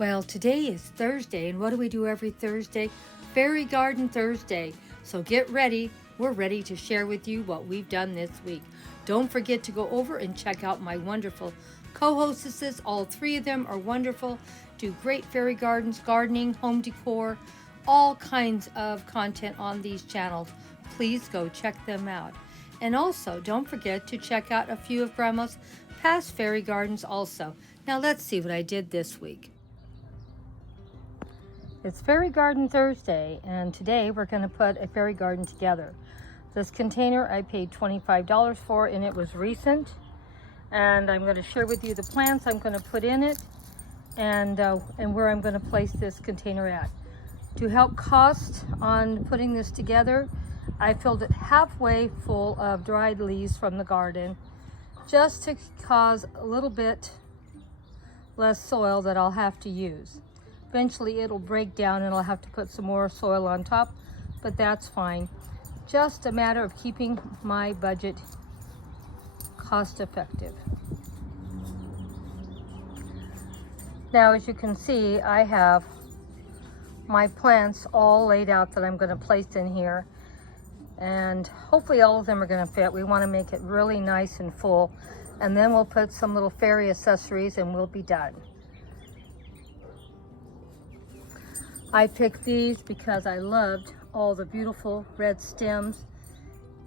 Well, today is Thursday, and what do we do every Thursday? Fairy Garden Thursday. So get ready. We're ready to share with you what we've done this week. Don't forget to go over and check out my wonderful co-hostesses. All three of them are wonderful, do great fairy gardens, gardening, home decor, all kinds of content on these channels. Please go check them out. And also, don't forget to check out a few of Grandma's past fairy gardens also. Now let's see what I did this week. It's Fairy Garden Thursday, and today we're going to put a fairy garden together. This container I paid $25 for, and it was recent. And I'm going to share with you the plants I'm going to put in it and where I'm going to place this container at. To help cost on putting this together, I filled it halfway full of dried leaves from the garden, just to cause a little bit less soil that I'll have to use. Eventually it'll break down and I'll have to put some more soil on top, but that's fine. Just a matter of keeping my budget cost effective. Now, as you can see, I have my plants all laid out that I'm going to place in here, and hopefully all of them are going to fit. We want to make it really nice and full, and then we'll put some little fairy accessories and we'll be done. I picked these because I loved all the beautiful red stems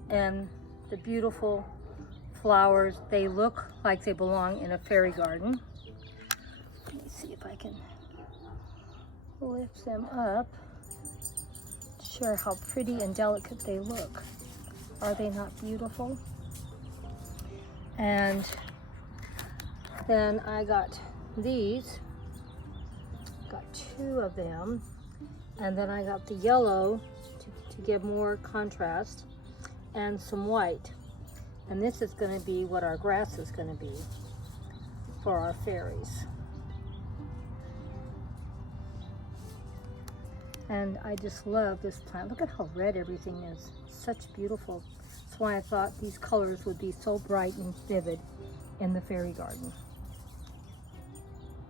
and the beautiful flowers. They look like they belong in a fairy garden. Let me see if I can lift them up to share how pretty and delicate they look. Are they not beautiful? And then I got these. Got two of them. And then I got the yellow to give more contrast, and some white. And this is going to be what our grass is going to be for our fairies. And I just love this plant. Look at how red everything is. Such beautiful. That's why I thought these colors would be so bright and vivid in the fairy garden.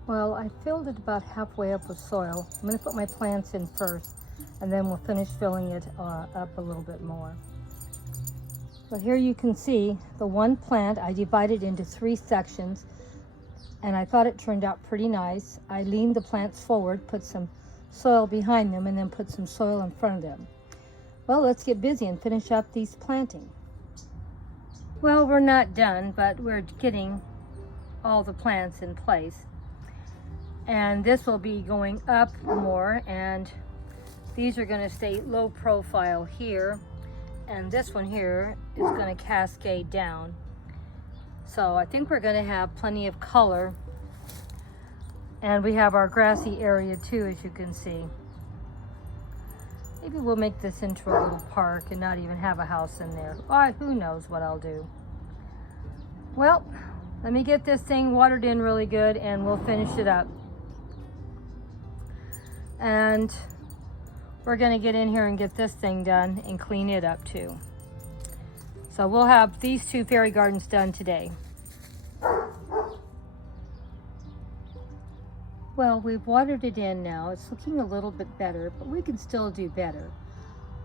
Well, I filled it about halfway up with soil. I'm going to put my plants in first, and then we'll finish filling it up a little bit more. So here you can see the one plant I divided into 3 sections, and I thought it turned out pretty nice. I leaned the plants forward, put some soil behind them, and then put some soil in front of them. Well, let's get busy and finish up these planting. Well, we're not done, but we're getting all the plants in place. And this will be going up more, and these are going to stay low profile here, and this one here is going to cascade down. So I think we're going to have plenty of color, and we have our grassy area too, as you can see. Maybe we'll make this into a little park and not even have a house in there. Or who knows what I'll do. Well, let me get this thing watered in really good and we'll finish it up. And we're going to get in here and get this thing done and clean it up too. So we'll have these 2 fairy gardens done today. Well, we've watered it in now. It's looking a little bit better, but we can still do better.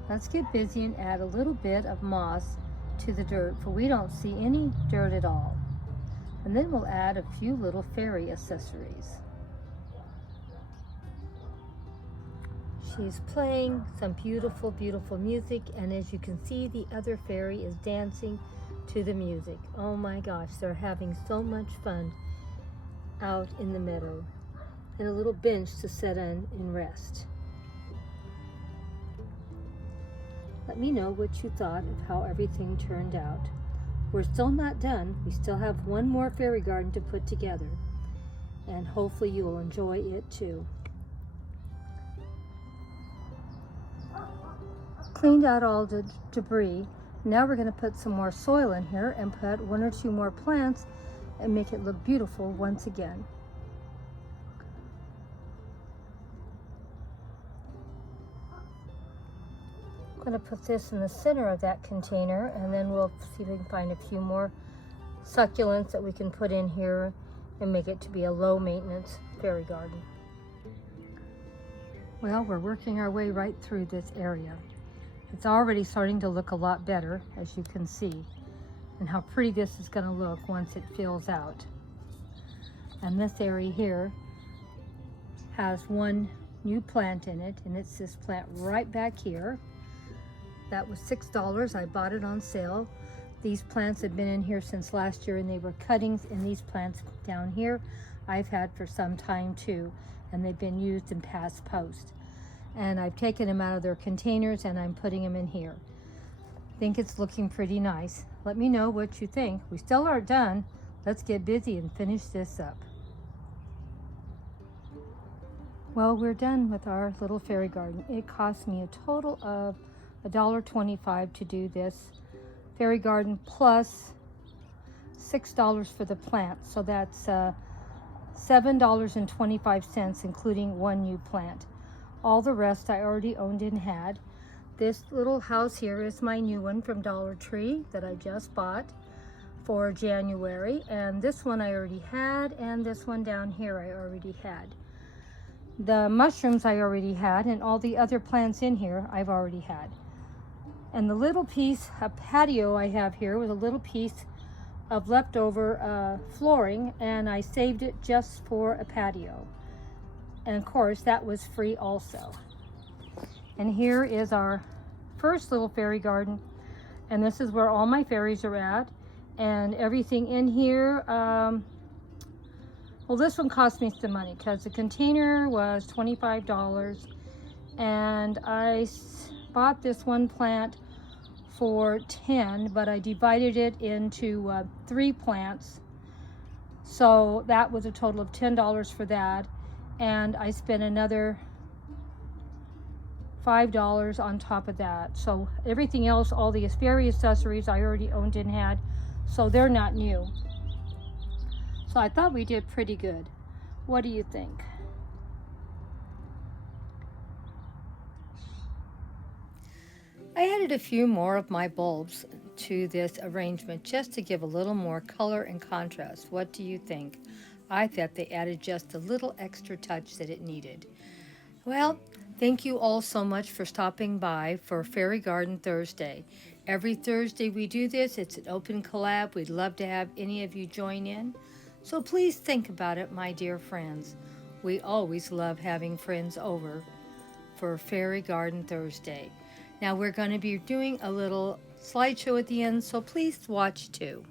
Let's get busy and add a little bit of moss to the dirt, for we don't see any dirt at all. And then we'll add a few little fairy accessories. She's playing some beautiful, beautiful music, and as you can see, the other fairy is dancing to the music. Oh my gosh, they're having so much fun out in the meadow, and a little bench to sit in and rest. Let me know what you thought of how everything turned out. We're still not done. We still have one more fairy garden to put together, and hopefully you will enjoy it too. Cleaned out all the debris. Now we're going to put some more soil in here and put 1 or 2 more plants and make it look beautiful once again. I'm going to put this in the center of that container, and then we'll see if we can find a few more succulents that we can put in here and make it to be a low maintenance fairy garden. Well, we're working our way right through this area. It's already starting to look a lot better, as you can see, and how pretty this is going to look once it fills out. And this area here has one new plant in it, and it's this plant right back here. That was $6. I bought it on sale. These plants have been in here since last year, and they were cuttings in these plants down here I've had for some time too, and they've been used in past posts. And I've taken them out of their containers and I'm putting them in here. I think it's looking pretty nice. Let me know what you think. We still aren't done. Let's get busy and finish this up. Well, we're done with our little fairy garden. It cost me a total of $1.25 to do this fairy garden, plus $6 for the plant. So that's $7.25, including one new plant. All the rest I already owned and had. This little house here is my new one from Dollar Tree that I just bought for January. And this one I already had, and this one down here I already had. The mushrooms I already had, and all the other plants in here I've already had. And the little piece of patio I have here was a little piece of leftover flooring, and I saved it just for a patio. And of course that was free also. And here is our first little fairy garden, and this is where all my fairies are at, and everything in here. Well, this one cost me some money because the container was $25, and I bought this one plant for $10, but I divided it into 3 plants, so that was a total of $10 for that. And I spent another $5 on top of that. So everything else, all the fairy accessories I already owned and had, so they're not new. So I thought we did pretty good. What do you think? I added a few more of my bulbs to this arrangement just to give a little more color and contrast. What do you think? I thought they added just a little extra touch that it needed. Well, thank you all so much for stopping by for Fairy Garden Thursday. Every Thursday we do this. It's an open collab. We'd love to have any of you join in. So please think about it, my dear friends. We always love having friends over for Fairy Garden Thursday. Now we're going to be doing a little slideshow at the end, so please watch too.